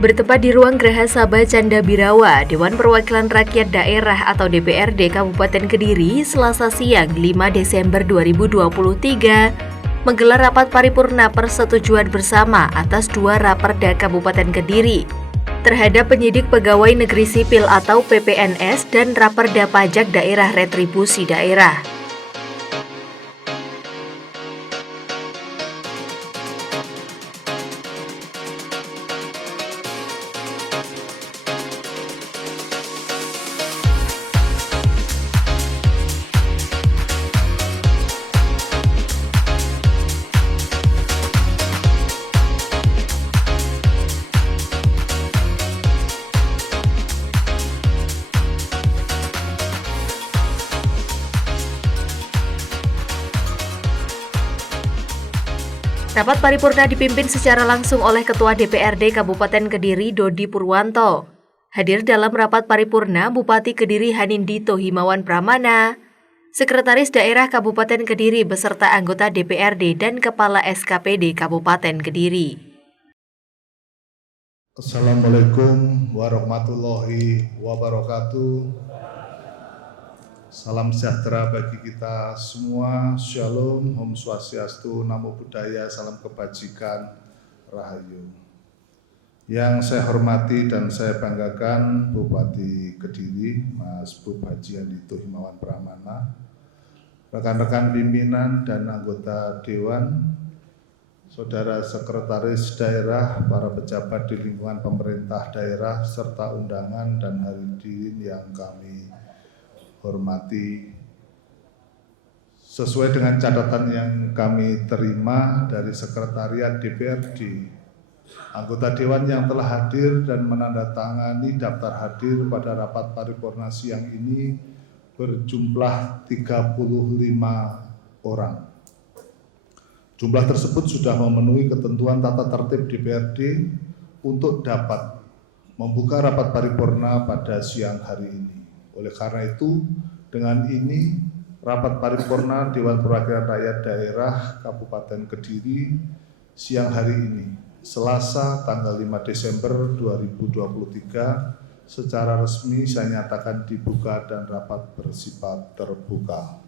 Bertempat di ruang Geraha Sabah Canda Birawa, Dewan Perwakilan Rakyat Daerah atau DPRD Kabupaten Kediri, Selasa siang 5 Desember 2023, menggelar rapat paripurna persetujuan bersama atas 2 Raperda Kabupaten Kediri terhadap penyidik pegawai negeri sipil atau PPNS dan Raperda Pajak Daerah Retribusi Daerah. Rapat paripurna dipimpin secara langsung oleh Ketua DPRD Kabupaten Kediri Dodi Purwanto. Hadir dalam rapat paripurna Bupati Kediri Hanindito Himawan Pramana, Sekretaris Daerah Kabupaten Kediri beserta anggota DPRD dan Kepala SKPD Kabupaten Kediri. Assalamualaikum warahmatullahi wabarakatuh. Salam sejahtera bagi kita semua. Shalom, Om Swastiastu, Namo Buddhaya, salam kebajikan, Rahayu. Yang saya hormati dan saya banggakan Bupati Kediri, Mas Bub Haji Hanindito Himawan Pramana, rekan-rekan pimpinan dan anggota Dewan, Saudara Sekretaris Daerah, para pejabat di lingkungan pemerintah daerah, serta undangan dan hadirin yang kami hormati. Sesuai dengan catatan yang kami terima dari Sekretariat DPRD, anggota Dewan yang telah hadir dan menandatangani daftar hadir pada rapat paripurna siang ini berjumlah 35 orang. Jumlah tersebut sudah memenuhi ketentuan tata tertib DPRD untuk dapat membuka rapat paripurna pada siang hari ini. Oleh karena itu, dengan ini rapat paripurna Dewan Perwakilan Rakyat Daerah Kabupaten Kediri siang hari ini, Selasa tanggal 5 Desember 2023, secara resmi saya nyatakan dibuka dan rapat bersifat terbuka.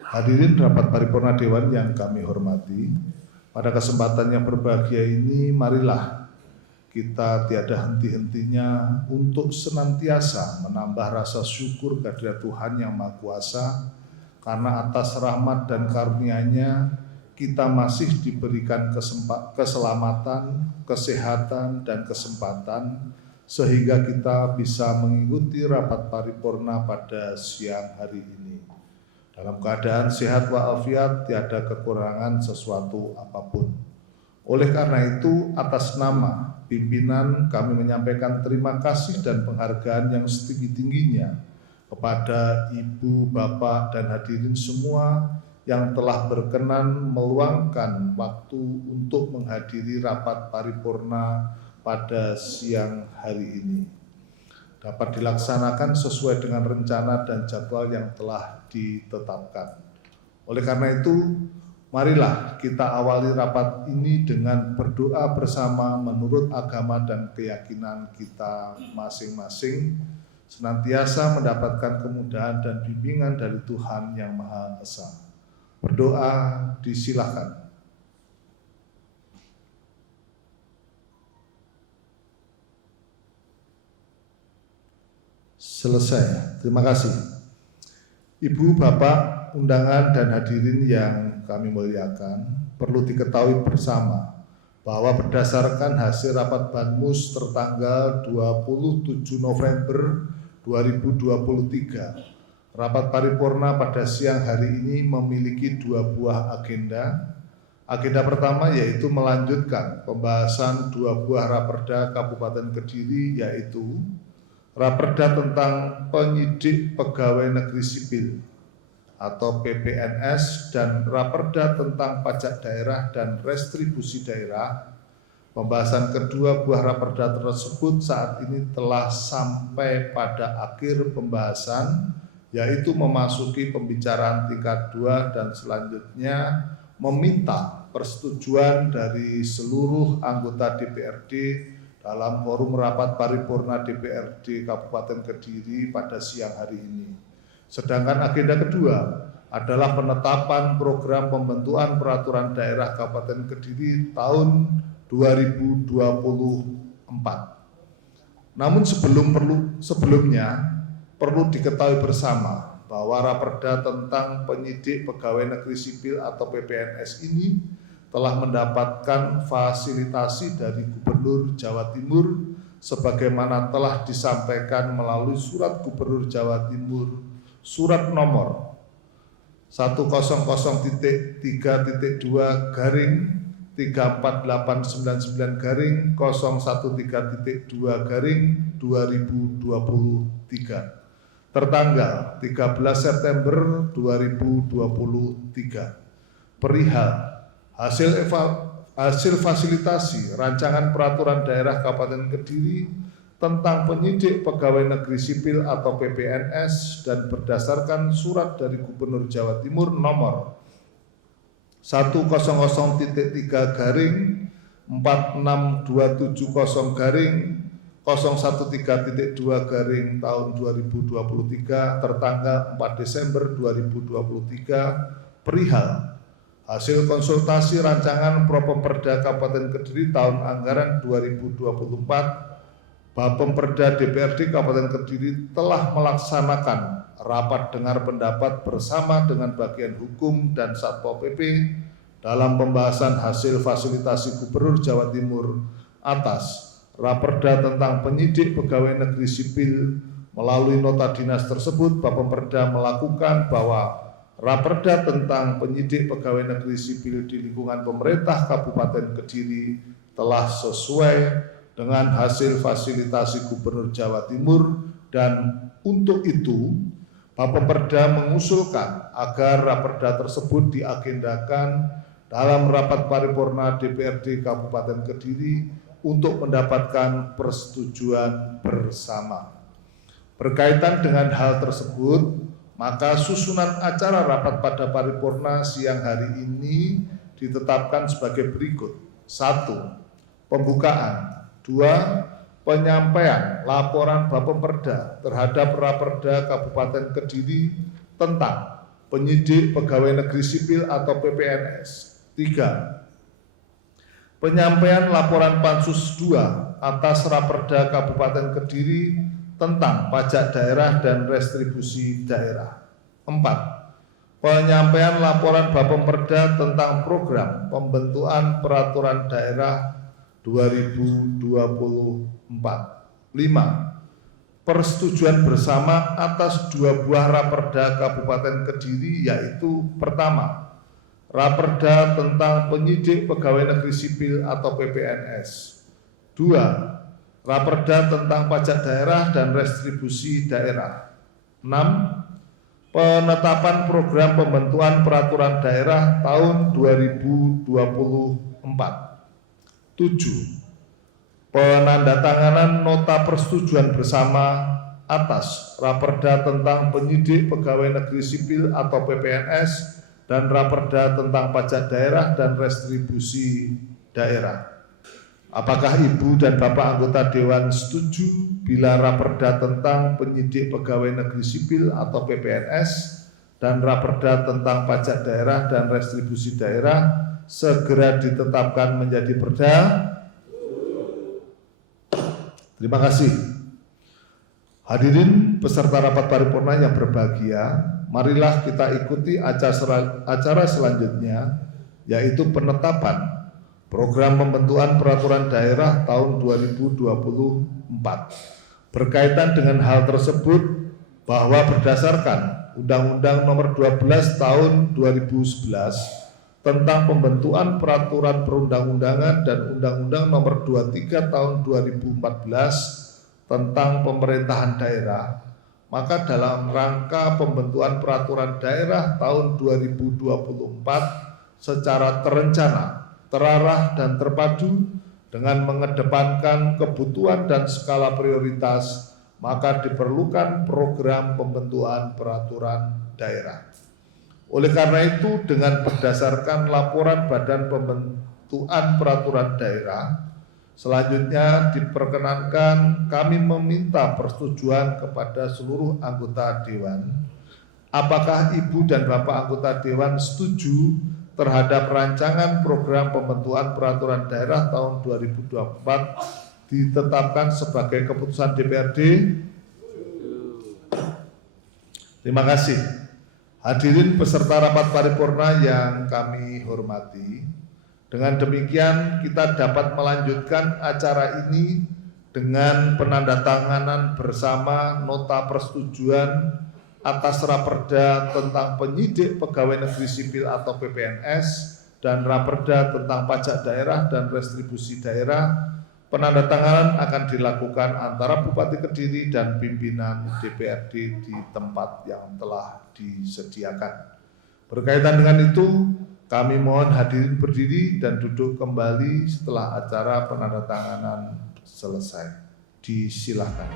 Hadirin rapat paripurna Dewan yang kami hormati, pada kesempatan yang berbahagia ini marilah kita tiada henti-hentinya untuk senantiasa menambah rasa syukur kehadirat Tuhan Yang Maha Kuasa, karena atas rahmat dan karunia-Nya kita masih diberikan keselamatan, kesehatan, dan kesempatan sehingga kita bisa mengikuti rapat paripurna pada siang hari ini dalam keadaan sehat walafiat, tiada kekurangan sesuatu apapun. Oleh karena itu, atas nama pimpinan kami menyampaikan terima kasih dan penghargaan yang setinggi-tingginya kepada Ibu, Bapak, dan hadirin semua yang telah berkenan meluangkan waktu untuk menghadiri rapat paripurna pada siang hari ini. Dapat dilaksanakan sesuai dengan rencana dan jadwal yang telah ditetapkan. Oleh karena itu, marilah kita awali rapat ini dengan berdoa bersama menurut agama dan keyakinan kita masing-masing, senantiasa mendapatkan kemudahan dan bimbingan dari Tuhan Yang Maha Esa. Berdoa disilakan. Selesai. Terima kasih. Ibu, Bapak, undangan dan hadirin yang kami muliakan, perlu diketahui bersama bahwa berdasarkan hasil rapat Banmus tertanggal 27 November 2023, rapat paripurna pada siang hari ini memiliki 2 buah agenda. Agenda pertama yaitu melanjutkan pembahasan 2 buah Raperda Kabupaten Kediri, yaitu Raperda tentang penyidik pegawai negeri sipil atau PPNS dan Raperda tentang pajak daerah dan restribusi daerah. Pembahasan kedua buah Raperda tersebut saat ini telah sampai pada akhir pembahasan, yaitu memasuki pembicaraan tingkat 2 dan selanjutnya meminta persetujuan dari seluruh anggota DPRD dalam forum rapat paripurna DPRD Kabupaten Kediri pada siang hari ini. Sedangkan agenda kedua adalah penetapan program pembentukan peraturan daerah Kabupaten Kediri tahun 2024. Namun sebelumnya perlu diketahui bersama bahwa Raperda tentang penyidik pegawai negeri sipil atau PPNS ini telah mendapatkan fasilitasi dari Gubernur Jawa Timur sebagaimana telah disampaikan melalui Surat Gubernur Jawa Timur Surat nomor 100.3.2/013.2/2023 tertanggal 13 September 2023 perihal hasil fasilitasi rancangan peraturan daerah Kabupaten Kediri tentang penyidik pegawai negeri sipil atau PPNS dan berdasarkan surat dari Gubernur Jawa Timur nomor 100.46270/013.2 tahun 2023 tertanggal 4 Desember 2023 perihal hasil konsultasi rancangan Propemperda Kabupaten Kediri tahun anggaran 2024. Bapemperda DPRD Kabupaten Kediri telah melaksanakan rapat dengar pendapat bersama dengan bagian hukum dan Satpol PP dalam pembahasan hasil fasilitasi Gubernur Jawa Timur atas Raperda tentang penyidik pegawai negeri sipil. Melalui nota dinas tersebut, Bapemperda melakukan bahwa Raperda tentang penyidik pegawai negeri sipil di lingkungan pemerintah Kabupaten Kediri telah sesuai dengan hasil fasilitasi Gubernur Jawa Timur dan untuk itu Bapemperda mengusulkan agar Raperda tersebut diagendakan dalam rapat paripurna DPRD Kabupaten Kediri untuk mendapatkan persetujuan bersama. Berkaitan dengan hal tersebut, maka susunan acara rapat pada paripurna siang hari ini ditetapkan sebagai berikut. 1. Pembukaan. 2. Penyampaian laporan Bapemperda terhadap Raperda Kabupaten Kediri tentang penyidik pegawai negeri sipil atau PPNS. 3. Penyampaian laporan Pansus 2 atas Raperda Kabupaten Kediri tentang pajak daerah dan restribusi daerah. 4. Penyampaian laporan Bapemperda tentang program pembentukan peraturan daerah 2024. 5. Persetujuan bersama atas 2 buah Raperda Kabupaten Kediri yaitu pertama, Raperda tentang penyidik pegawai negeri sipil atau PPNS. 2. Raperda tentang pajak daerah dan restribusi daerah. 6. Penetapan program pembentukan peraturan daerah tahun 2024. 7. Penandatanganan nota persetujuan bersama atas Raperda tentang penyidik pegawai negeri sipil atau PPNS dan Raperda tentang pajak daerah dan restribusi daerah. Apakah Ibu dan Bapak anggota Dewan setuju bila Raperda tentang penyidik pegawai negeri sipil atau PPNS dan Raperda tentang pajak daerah dan restribusi daerah segera ditetapkan menjadi perda? Terima kasih. Hadirin peserta rapat paripurna yang berbahagia, marilah kita ikuti acara selanjutnya, yaitu penetapan program pembentukan peraturan daerah tahun 2024. Berkaitan dengan hal tersebut, bahwa berdasarkan Undang-Undang Nomor 12 Tahun 2011 tentang pembentukan peraturan perundang-undangan dan Undang-Undang Nomor 23 Tahun 2014 tentang pemerintahan daerah, maka dalam rangka pembentukan peraturan daerah tahun 2024 secara terencana, terarah dan terpadu dengan mengedepankan kebutuhan dan skala prioritas, maka diperlukan program pembentukan peraturan daerah. Oleh karena itu, dengan berdasarkan laporan Badan Pembentukan Peraturan Daerah, Selanjutnya diperkenankan kami meminta persetujuan kepada seluruh anggota Dewan. Apakah Ibu dan Bapak anggota Dewan setuju terhadap rancangan program pembentukan peraturan daerah tahun 2024 ditetapkan sebagai keputusan DPRD? Terima kasih. Hadirin peserta rapat paripurna yang kami hormati, dengan demikian kita dapat melanjutkan acara ini dengan penandatanganan bersama nota persetujuan atas Raperda tentang penyidik pegawai negeri sipil atau PPNS dan Raperda tentang pajak daerah dan restribusi daerah. Penandatanganan akan dilakukan antara Bupati Kediri dan pimpinan DPRD di tempat yang telah disediakan. Berkaitan dengan itu, kami mohon hadirin berdiri dan duduk kembali setelah acara penandatanganan selesai. Disilakan.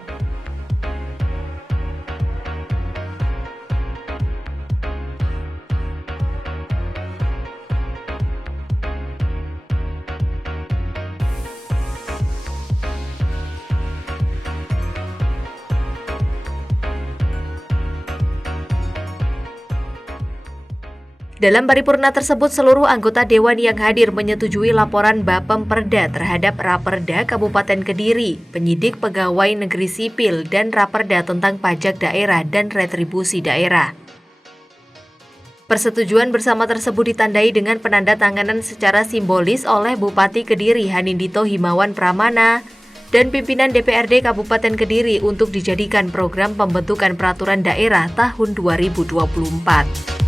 Dalam paripurna tersebut, seluruh anggota Dewan yang hadir menyetujui laporan Bapemperda terhadap Raperda Kabupaten Kediri, penyidik pegawai negeri sipil, dan Raperda tentang pajak daerah dan retribusi daerah. Persetujuan bersama tersebut ditandai dengan penandatanganan secara simbolis oleh Bupati Kediri Hanindito Himawan Pramana dan pimpinan DPRD Kabupaten Kediri untuk dijadikan program pembentukan peraturan daerah tahun 2024.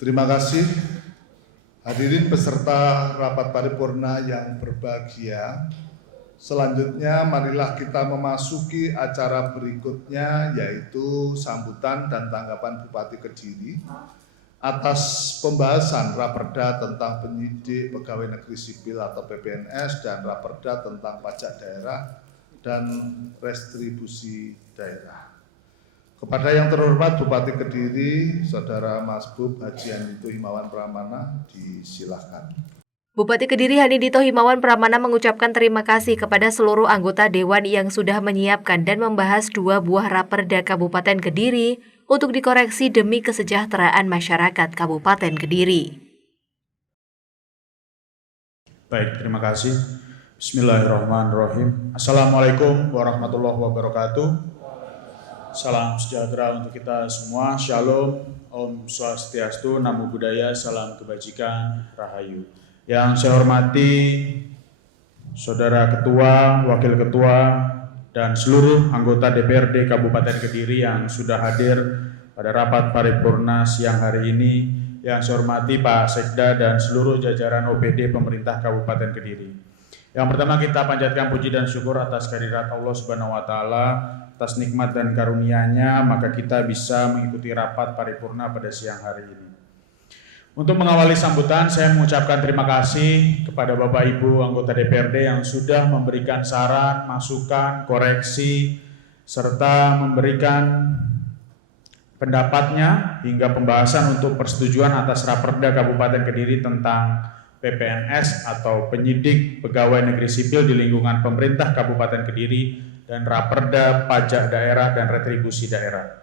Terima kasih. Hadirin peserta rapat paripurna yang berbahagia. Selanjutnya marilah kita memasuki acara berikutnya, yaitu sambutan dan tanggapan Bupati Kediri atas pembahasan Raperda tentang penyidik pegawai negeri sipil atau PPNS dan Raperda tentang pajak daerah dan restribusi daerah. Kepada yang terhormat Bupati Kediri, Saudara Mas Bub Haji Hanindito Himawan Pramana, disilahkan. Bupati Kediri Hanindito Himawan Pramana mengucapkan terima kasih kepada seluruh anggota Dewan yang sudah menyiapkan dan membahas 2 buah Raperda Kabupaten Kediri untuk dikoreksi demi kesejahteraan masyarakat Kabupaten Kediri. Baik, terima kasih. Bismillahirrahmanirrahim. Assalamualaikum warahmatullahi wabarakatuh. Salam sejahtera untuk kita semua. Shalom, Om Swastiastu, Namo Buddhaya, salam kebajikan, Rahayu. Yang saya hormati Saudara Ketua, Wakil Ketua, dan seluruh anggota DPRD Kabupaten Kediri yang sudah hadir pada rapat paripurna siang hari ini. Yang saya hormati Pak Sekda dan seluruh jajaran OPD pemerintah Kabupaten Kediri. Yang pertama kita panjatkan puji dan syukur atas kehadirat Allah Subhanahu wa Ta'ala, atas nikmat dan karunia-Nya, maka kita bisa mengikuti rapat paripurna pada siang hari ini. Untuk mengawali sambutan, saya mengucapkan terima kasih kepada Bapak Ibu anggota DPRD yang sudah memberikan saran, masukan, koreksi, serta memberikan pendapatnya hingga pembahasan untuk persetujuan atas Raperda Kabupaten Kediri tentang PPNS atau penyidik pegawai negeri sipil di lingkungan pemerintah Kabupaten Kediri dan Raperda Pajak Daerah dan Retribusi Daerah.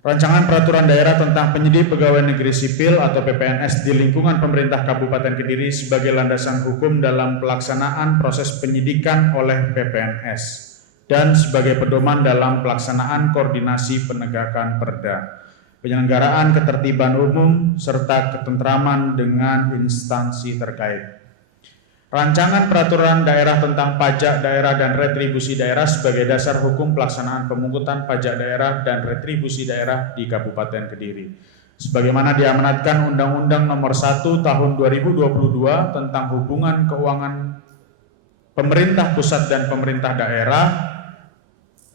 Rancangan Peraturan Daerah tentang Penyidik Pegawai Negeri Sipil atau PPNS di lingkungan pemerintah Kabupaten Kediri sebagai landasan hukum dalam pelaksanaan proses penyidikan oleh PPNS dan sebagai pedoman dalam pelaksanaan koordinasi penegakan perda, penyelenggaraan ketertiban umum, serta ketentraman dengan instansi terkait. Rancangan Peraturan Daerah tentang Pajak Daerah dan Retribusi Daerah sebagai dasar hukum pelaksanaan pemungutan pajak daerah dan retribusi daerah di Kabupaten Kediri. Sebagaimana diamanatkan Undang-Undang Nomor 1 Tahun 2022 tentang hubungan keuangan pemerintah pusat dan pemerintah daerah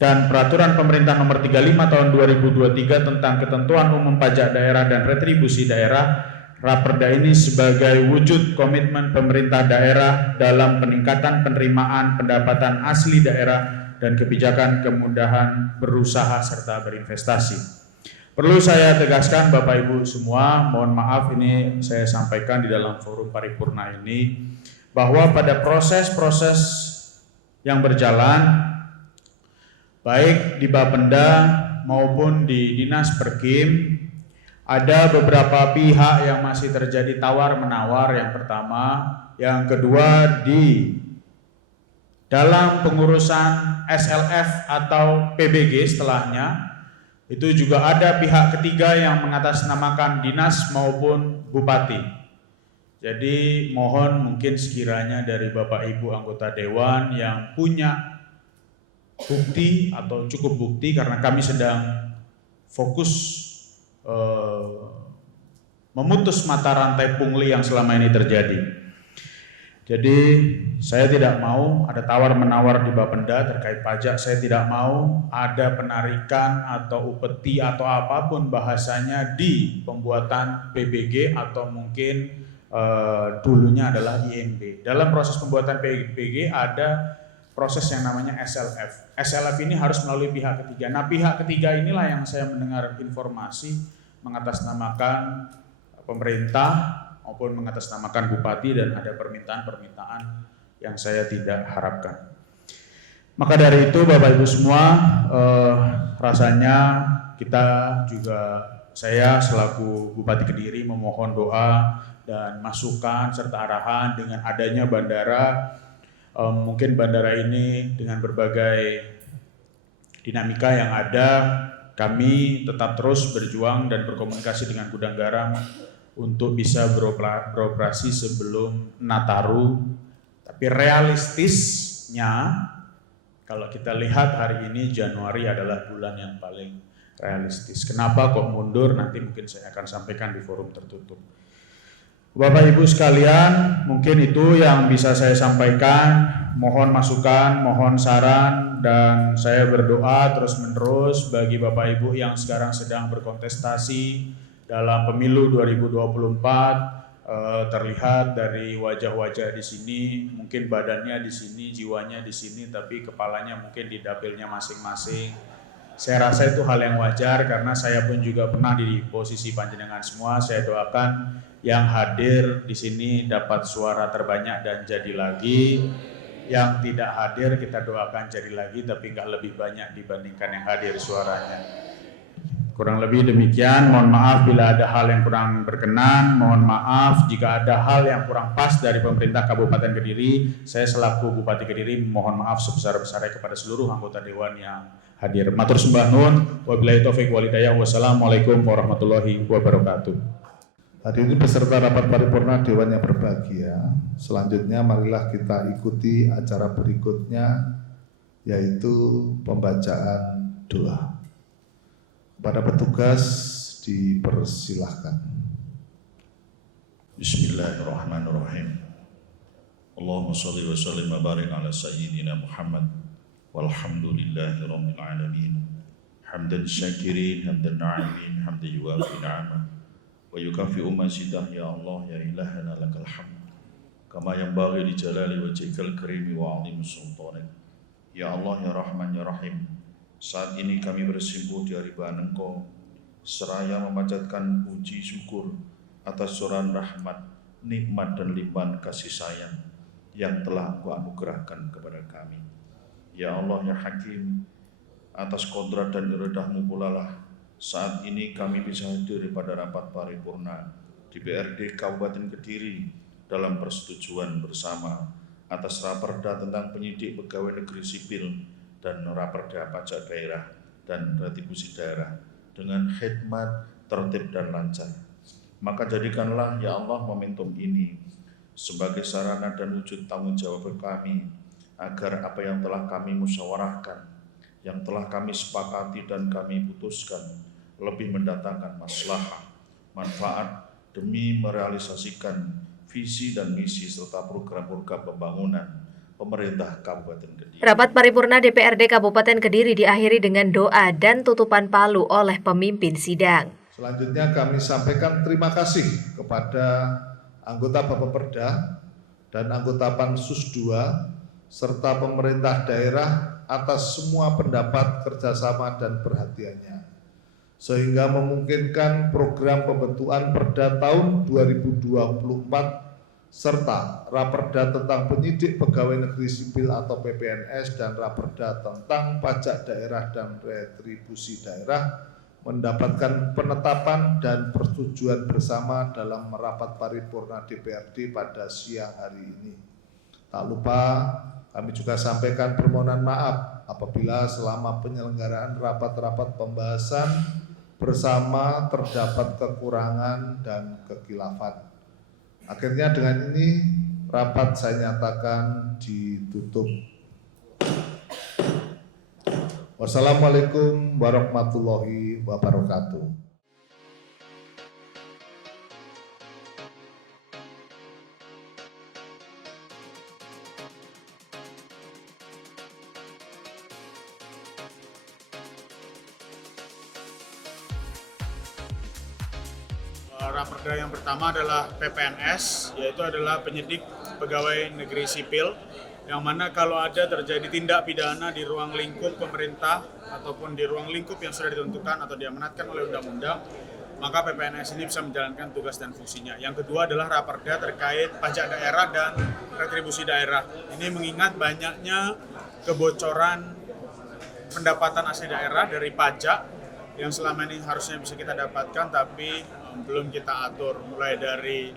dan Peraturan Pemerintah Nomor 35 Tahun 2023 tentang ketentuan umum pajak daerah dan retribusi daerah. Raperda ini sebagai wujud komitmen pemerintah daerah dalam peningkatan penerimaan pendapatan asli daerah dan kebijakan kemudahan berusaha serta berinvestasi. Perlu saya tegaskan Bapak Ibu semua, mohon maaf ini saya sampaikan di dalam forum paripurna ini, bahwa pada proses-proses yang berjalan, baik di Bapenda maupun di Dinas Perkim, ada beberapa pihak yang masih terjadi tawar-menawar yang pertama. Yang kedua, di dalam pengurusan SLF atau PBG setelahnya, itu juga ada pihak ketiga yang mengatasnamakan dinas maupun bupati. Jadi mohon mungkin sekiranya dari Bapak Ibu anggota Dewan yang punya bukti atau cukup bukti, karena kami sedang fokus memutus mata rantai pungli yang selama ini terjadi. Jadi saya tidak mau ada tawar-menawar di Bapenda terkait pajak, saya tidak mau ada penarikan atau upeti atau apapun bahasanya di pembuatan PBG atau mungkin dulunya adalah IMB. Dalam proses pembuatan PBG ada proses yang namanya SLF. SLF ini harus melalui pihak ketiga. Nah, pihak ketiga inilah yang saya mendengar informasi mengatasnamakan pemerintah maupun mengatasnamakan bupati, dan ada permintaan-permintaan yang saya tidak harapkan. Maka dari itu Bapak Ibu semua, rasanya kita juga, saya selaku Bupati Kediri memohon doa dan masukan serta arahan dengan adanya bandara. Mungkin bandara ini dengan berbagai dinamika yang ada, kami tetap terus berjuang dan berkomunikasi dengan Gudang Garam untuk bisa beroperasi sebelum Nataru. Tapi realistisnya, kalau kita lihat hari ini Januari adalah bulan yang paling realistis. Kenapa kok mundur? Nanti mungkin saya akan sampaikan di forum tertutup. Bapak Ibu sekalian, mungkin itu yang bisa saya sampaikan. Mohon masukan, mohon saran, dan saya berdoa terus-menerus bagi Bapak Ibu yang sekarang sedang berkontestasi dalam pemilu 2024. Terlihat dari wajah-wajah di sini, mungkin badannya di sini, jiwanya di sini, tapi kepalanya mungkin di dapilnya masing-masing. Saya rasa itu hal yang wajar, karena saya pun juga pernah di posisi panjenengan semua. Saya doakan yang hadir di sini dapat suara terbanyak dan jadi lagi. Yang tidak hadir kita doakan jadi lagi, tapi nggak lebih banyak dibandingkan yang hadir suaranya. Kurang lebih demikian. Mohon maaf bila ada hal yang kurang berkenan. Mohon maaf jika ada hal yang kurang pas dari pemerintah Kabupaten Kediri. Saya selaku Bupati Kediri mohon maaf sebesar-besarnya kepada seluruh anggota Dewan yang hadir. Matur sembah nuwun. Wabillahi taufiq wal hidayah. Wassalamualaikum warahmatullahi wabarakatuh. Hadirin peserta rapat paripurna Dewan yang berbahagia, selanjutnya marilah kita ikuti acara berikutnya, yaitu pembacaan doa. Kepada petugas dipersilahkan. Bismillahirrahmanirrahim. Allahumma shalli wa sallim wa barik ala sayyidina Muhammad walhamdulillahirabbil alamin. Hamdan syakirin, hamdan na'imin, hamdan yuwafi ni'amah wa yukafi'u mazidah. Ya Allah ya ilahana lakal hamd kama yanbaghi li jalali wajhikal karimi wa 'azimi sultanik. Ya Allah ya Rahman ya Rahim, saat ini kami bersimpuh di hadirat Engkau seraya memanjatkan puji syukur atas curahan rahmat, nikmat dan limpahan kasih sayang yang telah Engkau anugerahkan kepada kami. Ya Allah, ya Hakim, atas kodrat dan iradahmu pula lah saat ini kami bisa hadir pada rapat paripurna DPRD Kabupaten Kediri dalam persetujuan bersama atas raperda tentang penyidik pegawai negeri sipil dan raperda pajak daerah dan retribusi daerah dengan khidmat, tertib dan lancar. Maka jadikanlah ya Allah momentum ini sebagai sarana dan wujud tanggung jawab kami agar apa yang telah kami musyawarahkan, yang telah kami sepakati dan kami putuskan lebih mendatangkan maslahah, manfaat demi merealisasikan visi dan misi serta program-program pembangunan pemerintah Kabupaten Kediri. Rapat paripurna DPRD Kabupaten Kediri diakhiri dengan doa dan tutupan palu oleh pemimpin sidang. Selanjutnya kami sampaikan terima kasih kepada anggota Bappeperda dan anggota Pansus 2 serta pemerintah daerah atas semua pendapat, kerjasama dan perhatiannya, sehingga memungkinkan program pembentukan Perda tahun 2024 serta Raperda tentang penyidik pegawai negeri sipil atau PPNS dan Raperda tentang pajak daerah dan retribusi daerah mendapatkan penetapan dan persetujuan bersama dalam rapat paripurna DPRD pada siang hari ini. Tak lupa kami juga sampaikan permohonan maaf apabila selama penyelenggaraan rapat-rapat pembahasan bersama terdapat kekurangan dan kekhilafan. Akhirnya dengan ini rapat saya nyatakan ditutup. Wassalamualaikum warahmatullahi wabarakatuh. Raperda yang pertama adalah PPNS, yaitu adalah penyidik pegawai negeri sipil, yang mana kalau ada terjadi tindak pidana di ruang lingkup pemerintah ataupun di ruang lingkup yang sudah ditentukan atau diamanatkan oleh undang-undang, maka PPNS ini bisa menjalankan tugas dan fungsinya. Yang kedua adalah raperda terkait pajak daerah dan retribusi daerah. Ini mengingat banyaknya kebocoran pendapatan asli daerah dari pajak yang selama ini harusnya bisa kita dapatkan tapi belum kita atur, mulai dari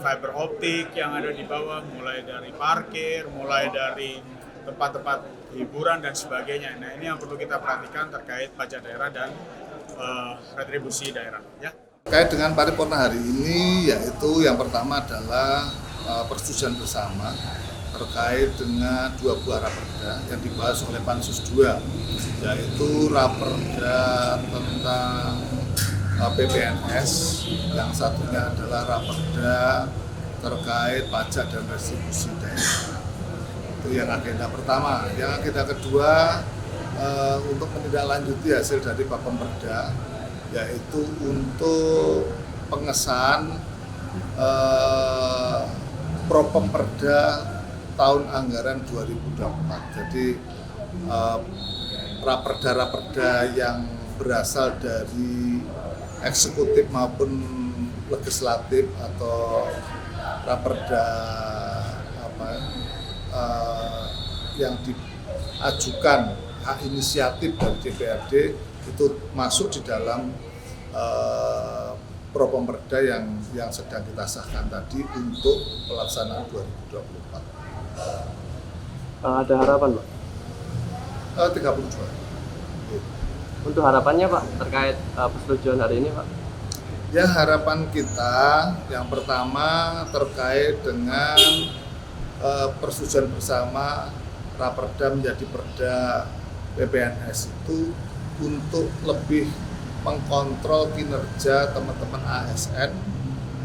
fiber optik yang ada di bawah, mulai dari parkir, mulai dari tempat-tempat hiburan dan sebagainya. Nah, ini yang perlu kita perhatikan terkait pajak daerah dan retribusi daerah. Ya. Terkait dengan paripurna hari ini, yaitu yang pertama adalah persetujuan bersama terkait dengan dua buah raperda yang dibahas oleh Pansus 2, yaitu raperda tentang PPNS, yang satunya adalah raperda terkait pajak dan retribusi daerah. Itu yang agenda pertama. Yang agenda kedua untuk menindaklanjuti hasil dari Bappeperda, yaitu untuk pengesahan Propemperda tahun anggaran 2024. Jadi raperda-raperda yang berasal dari eksekutif maupun legislatif atau raperda yang diajukan hak inisiatif dari DPRD itu masuk di dalam Propemperda yang sedang kita sahkan tadi untuk pelaksanaan 2024. Ada harapan, Pak? 32. Untuk harapannya, Pak, terkait persetujuan hari ini, Pak? Ya, harapan kita yang pertama terkait dengan persetujuan bersama raperda menjadi perda PPNS itu untuk lebih mengkontrol kinerja teman-teman ASN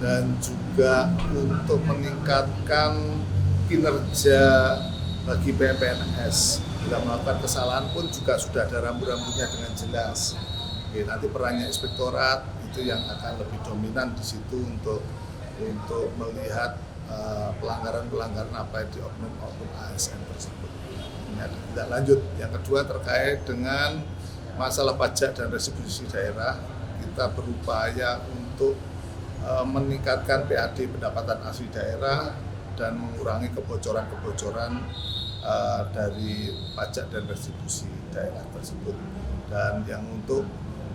dan juga untuk meningkatkan kinerja bagi PPNS. Bila melakukan kesalahan pun juga sudah ada rambu-rambunya dengan jelas. Oke, nanti perannya inspektorat itu yang akan lebih dominan di situ untuk melihat pelanggaran-pelanggaran apa yang di oknum-oknum ASN tersebut. Ini ada tindak lanjut. Yang kedua terkait dengan masalah pajak dan restitusi daerah, kita berupaya untuk meningkatkan PAD pendapatan asli daerah dan mengurangi kebocoran-kebocoran dari pajak dan restitusi daerah tersebut. Dan yang untuk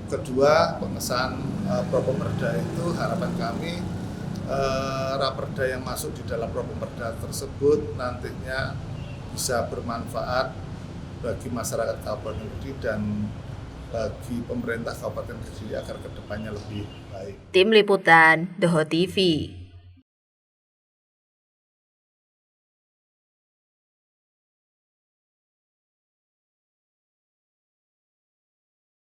kedua, pengesahan Properda itu harapan kami raperda yang masuk di dalam Properda tersebut nantinya bisa bermanfaat bagi masyarakat Kabupaten Kediri dan bagi pemerintah Kabupaten Kediri agar kedepannya lebih baik. Tim Liputan, The Hot TV.